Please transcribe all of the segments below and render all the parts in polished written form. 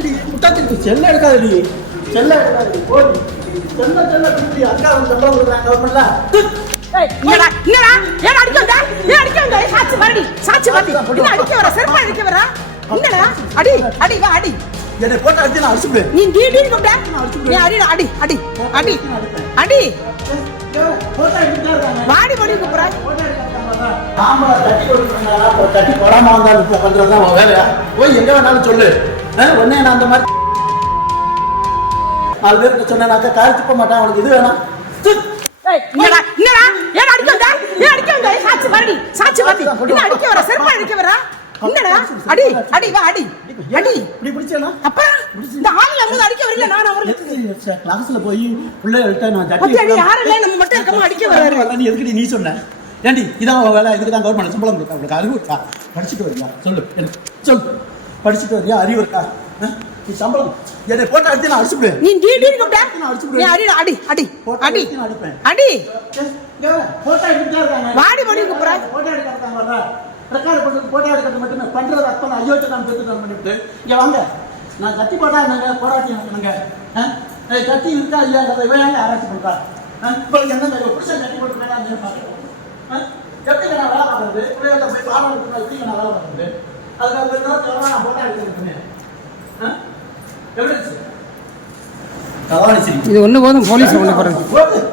எடுக்காதடி முட்டாச்சி செல்ல எடுக்காதடி செல்ல எடுக்காதடி போடி செல்ல செல்ல பிடி அக்கா வந்து சம்பளம் கொடுக்குறாங்க கவர்மெண்ட்ல. என்னடா என்னடா ஏன் அடிக்க வந்த ஏன் அடிக்க வந்த சாட்சி வரடி சாட்சி வரடி என்ன அடிக்க வர செருப்பா அடிக்க வர என்னடா அடி அடி வா அடி என்னை போட்டு அடிச்சு நான் அடிச்சுடுவேன். நீ டீடி கூப்பிட்ட நீ அடி அடி அடி அடி அடி போட்டோ எடுத்துட்டே இருக்காங்க. வாடி வாடி கூப்பிடுற நாம தட்டி கொடுக்குறாங்களா தட்டி போடாம வந்தாலும் பண்றதுதான் உன் வேலையா? போய் எங்க வேணாலும் சொல்லு. உடனே நான் அந்த மாதிரி 4 பேருக்கு சொன்னேனாக்கா காரி துப்ப மாட்டான். அவனுக்கு இது வேணாம். என்னடா என்னடா ஏன் அடிக்க வந்த ஏன் அடிக்க வந்த சாட்சி வரடி சாட்சி வரடி என்ன அடிக்க வர செருப்பா அடிக்க வர என்னடா அடி அடி வா அடி அடி இப்படி பிடிச்சேனா அப்பா இந்த ஆளு வந்து அடிக்க வரல நான் அவருக்கு கிளாஸ்ல போய் பிள்ளைகள்ட்ட நான் தட்டி அடி யாரும் இல்ல நம்ம மட்டும் இருக்கமா அடிக்க வராரு. நீ எதுக்கு நீ சொன்ன? ஏண்டி இதான் உன் வேலை? இதுக்கு தான் கவர்மெண்ட் சம்பளம் கொடுத்தா? உங்களுக்கு அறிவு இருக்கா? படிச்சுட்டு வரியா? சொல்லு எனக்கு சொல்லு. படிச்சுட்டு வரியா? அறிவு இருக்கா? நீ சம்பளம் என்னை போட்டு அடிச்சு நான் அடிச்சுடுவேன். நீ டீடி கூப்பிட்ட நீ அடி அடி அடி அடி அடி போட்டோ எடுத்துட்டே இருக்காங்க. வாடி வாடி கூப்பிடுற போட்டோ எடுக்கிறாங்க. ரெக்கார்ட் பண்ணுறது போட்டோ எடுக்கிறது மட்டும் பண்றது அர்த்தம். ஐயோச்சு நான் பெற்று பண்ணிவிட்டு இங்கே வாங்க. நான் கட்டி போட்டா என்னங்க போராட்டி நடத்துனுங்க. கட்டி இருக்கா இல்லையா இவன் ஏங்க ஆராய்ச்சி பண்ணுறா? இப்போ என்ன புருஷன் கட்டி போட்டு வேணாம் பார்க்குறேன். எப்படி நான் வேலை பார்க்குறது? பிள்ளைகிட்ட போய் பாடம் எடுத்துனா எப்படி நான் வேலை பார்க்குறது? அதுக்காக நான் போட்டோ எடுத்துருக்கேன். எப்படி கவானிச்சு இது ஒண்ணு போதும் போலீஸ் ஒண்ணு போறது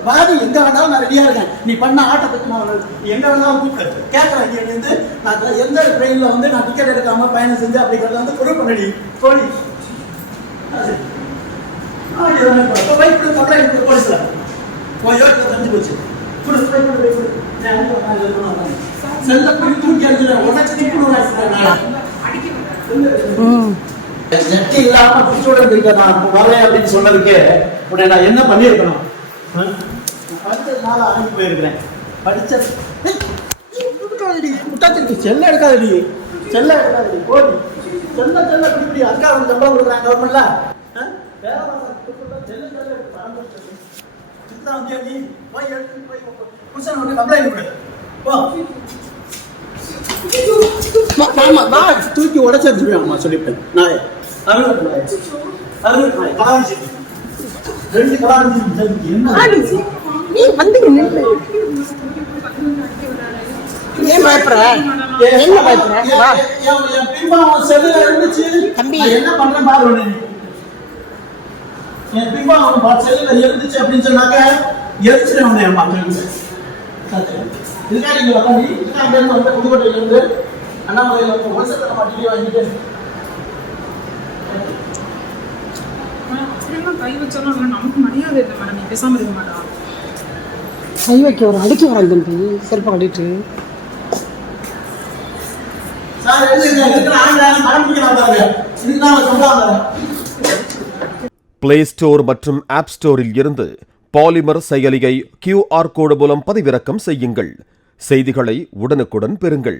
பாதி எங்க வேணாலும் நான் ரெடியா இருக்கேன். நீ பண்ண ஆட்டத்துக்கு நான் எங்க வேணாலும் கூப்பிடு கேட்கறேன். நீ வந்து நான் எந்த ட்ரெயின்ல வந்து நான் டிக்கெட் எடுக்காம பயணம் செஞ்சு அப்படிங்கிறத வந்து ப்ரூவ் பண்ணி போலி போலீஸ்ல போய் தெரிஞ்சு போச்சு. செல்ல தூக்கி அடிச்சு உடச்சு நெட்டி இல்லாம பிடிச்சோட இருக்க நான் வரல அப்படின்னு சொன்னதுக்கு உடனே நான் என்ன பண்ணியிருக்கணும்? படிச்சதுனால அனுப்பி போயிருக்கிறேன். படிச்ச முட்டாச்சிருக்கு செல்ல எடுக்காதடி செல்ல எடுக்காதடி போடி செல்ல செல்ல பிடி அக்கா வந்து சம்பளம் கொடுக்குறாங்க கவர்மெண்ட்ல. புருஷன் வந்து கம்ப்ளைண்ட் கொடு போ. தூக்கி உடச்சிருச்சுவேன் சொல்லிவிட்டேன். நான் ஏன் பயப்படுற என்ன பயப்படுற தம்பி என்ன பண்றேன் பாரு. என் பிம்பம் செல்லுல இருந்துச்சு அப்படின்னு சொன்னாக்க எரிச்சிடும் உன்னை அம்மா. இதுக்காக நீங்க உட்காந்து இதுக்காக அங்கிருந்து வந்து புதுக்கோட்டையில இருந்து அண்ணாமலையில வந்து ஒரு சட்டத்தை மாட்டிலே வாங்கிட்டு கை வச்சாலும் நமக்கு மரியாதை இல்லை மேடம். நீ பேசாம இருக்க மாட்டா? கை வைக்க வர அடிக்க வராங்க தம்பி செருப்பா கட்டிட்டு பிளே ஸ்டோர் மற்றும் ஆப் ஸ்டோரில் இருந்து பாலிமர் செயலியை QR கோடு மூலம் பதிவிறக்கம் செய்யுங்கள். செய்திகளை உடனுக்குடன் பெறுங்கள்.